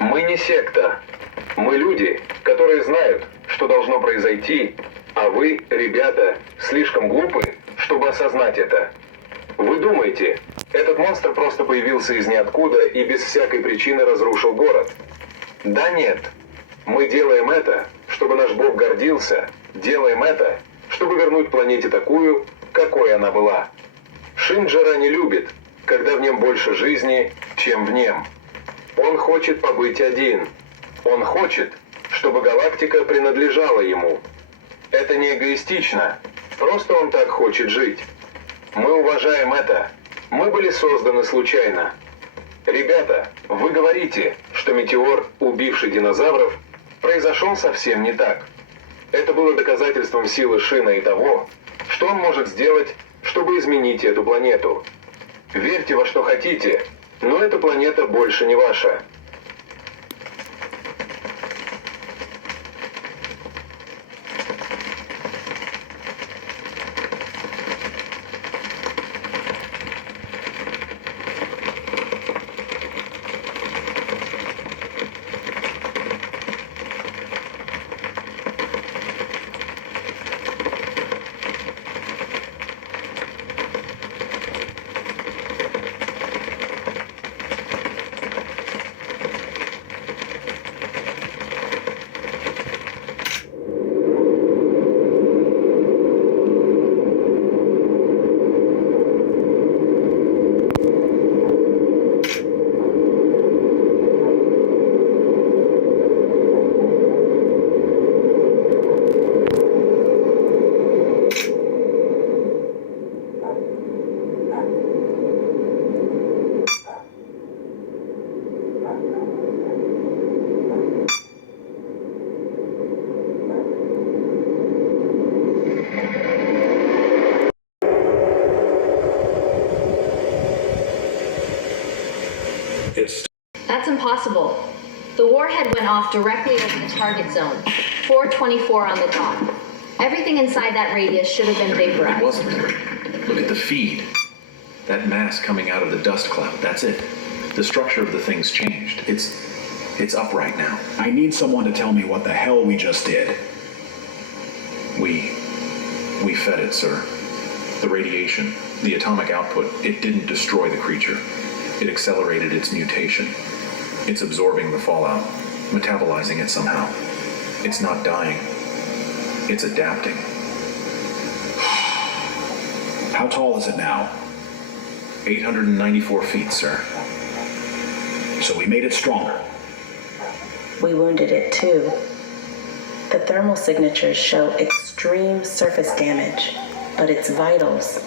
Мы не секта. Мы люди, которые знают, что должно произойти, а вы, ребята, слишком глупы, чтобы осознать это. Вы думаете, этот монстр просто появился из ниоткуда и без всякой причины разрушил город? Да нет. Мы делаем это, чтобы наш бог гордился, делаем это, чтобы вернуть планете такую, какой она была. Шинджера не любит, когда в нем больше жизни, чем в нем. Он хочет побыть один. Он хочет, чтобы галактика принадлежала ему. Это не эгоистично, просто он так хочет жить. Мы уважаем это. Мы были созданы случайно. Ребята, вы говорите, что метеор, убивший динозавров, произошел совсем не так. Это было доказательством силы Шина и того, что он может сделать, чтобы изменить эту планету. Верьте во что хотите, но эта планета больше не ваша. That's impossible. The warhead went off directly over the target zone, 424 on the dot. Everything inside that radius should have been vaporized. It wasn't. Look at the feed. That mass coming out of the dust cloud, that's it. The structure of the thing's changed. It's upright now. I need someone to tell me what the hell we just did. We fed it, sir. The radiation, the atomic output, it didn't destroy the creature. It accelerated its mutation. It's absorbing the fallout, metabolizing it somehow. It's not dying. It's adapting. How tall is it now? 894 feet, sir. So we made it stronger. We wounded it too. The thermal signatures show extreme surface damage, but its vitals,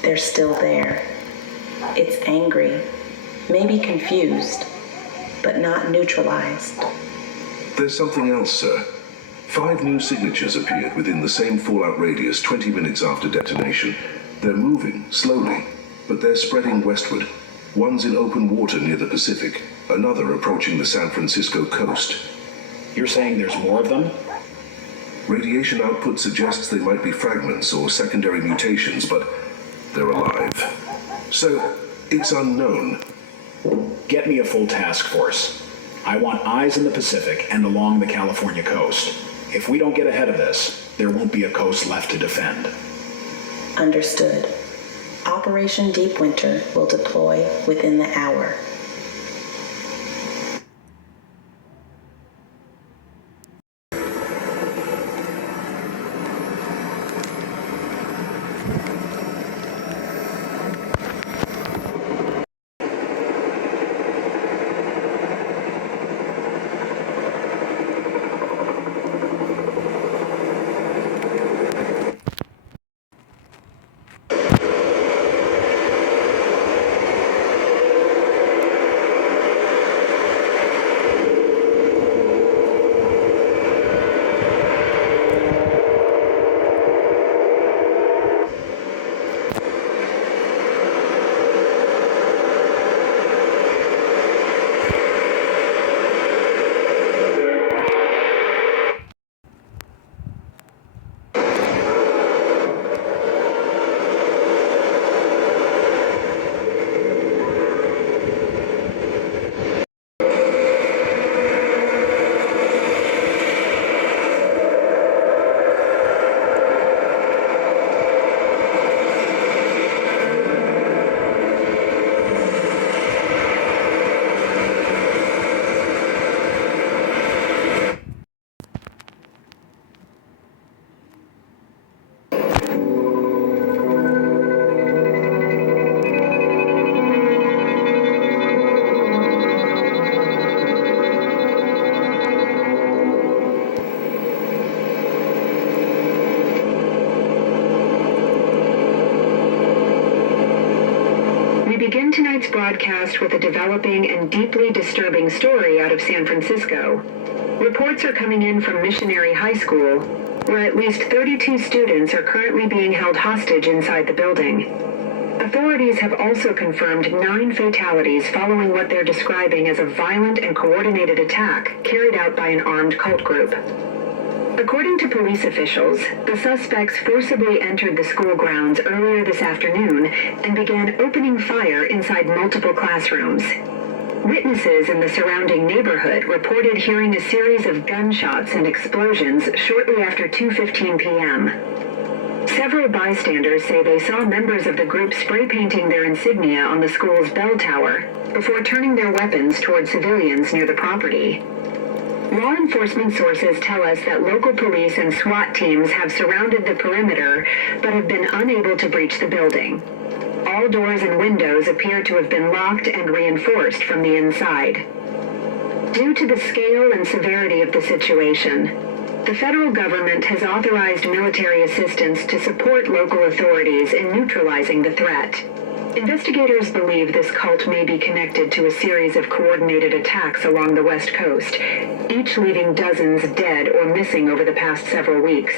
they're still there. It's angry, maybe confused, but not neutralized. There's something else, sir. 5 new signatures appeared within the same fallout radius 20 minutes after detonation. They're moving, slowly, but they're spreading westward. One's in open water near the Pacific, another approaching the San Francisco coast. You're saying there's more of them? Radiation output suggests they might be fragments or secondary mutations, but they're alive. So, it's unknown. Get me a full task force. I want eyes in the Pacific and along the California coast. If we don't get ahead of this, there won't be a coast left to defend. Understood. Operation Deep Winter will deploy within the hour. broadcast with a developing and deeply disturbing story out of San Francisco. Reports are coming in from Missionary High School, where at least 32 students are currently being held hostage inside the building. Authorities have also confirmed 9 fatalities following what they're describing as a violent and coordinated attack carried out by an armed cult group. According to police officials, the suspects forcibly entered the school grounds earlier this afternoon and began opening fire inside multiple classrooms. Witnesses in the surrounding neighborhood reported hearing a series of gunshots and explosions shortly after 2:15 p.m. Several bystanders say they saw members of the group spray painting their insignia on the school's bell tower before turning their weapons toward civilians near the property. Law enforcement sources tell us that local police and SWAT teams have surrounded the perimeter but have been unable to breach the building. All doors and windows appear to have been locked and reinforced from the inside. Due to the scale and severity of the situation, the federal government has authorized military assistance to support local authorities in neutralizing the threat. Investigators believe this cult may be connected to a series of coordinated attacks along the West Coast, each leaving dozens dead or missing over the past several weeks.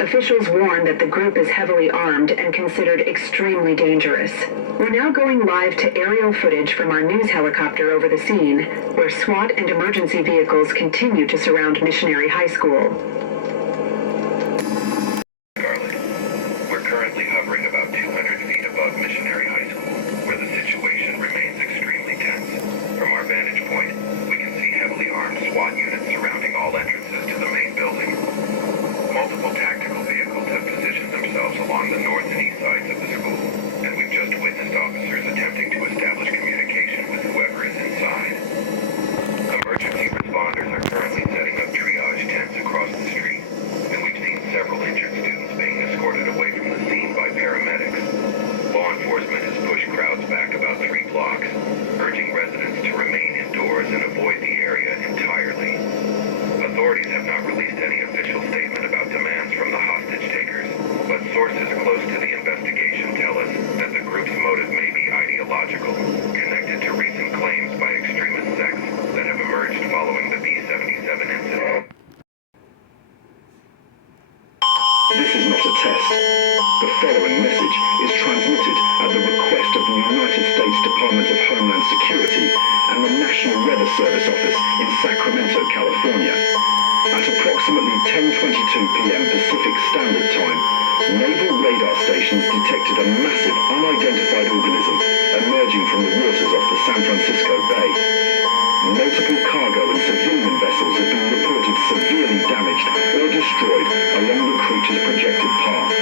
Officials warn that the group is heavily armed and considered extremely dangerous. We're now going live to aerial footage from our news helicopter over the scene, where SWAT and emergency vehicles continue to surround Missionary High School. We're currently hovering about 200 feet above Missionary High School, where the situation remains extremely tense. From our vantage point, we can see heavily armed SWAT units surrounding all entrances to the main building. Multiple tactical vehicles have positioned themselves along the north and east sides of the school, and we've just witnessed officers attempting to establish communication with whoever is inside. Emergency responders are currently setting up triage tents across the street, and we've seen several injured students being escorted away from the scene by paramedics. Law enforcement has pushed crowds back about 3 blocks, urging residents to remain indoors and avoid the area entirely. Authorities have not released any official statement about demands from the hostage takers, but sources close to the investigation tell us that the group's motive may be ideological, connected to recent claims by extremist sects that have emerged following the B-77 incident. This is not a test. The following message is transmitted at the request of the United States Department of Homeland Security and the National Weather Service Office in Sacramento, California. At approximately 10:22 p.m. Pacific Standard Time, naval radar stations detected a massive unidentified organism emerging from the waters off the San Francisco Bay. Multiple cargo and civilian vessels have been reported severely damaged or destroyed along the creature's projected path.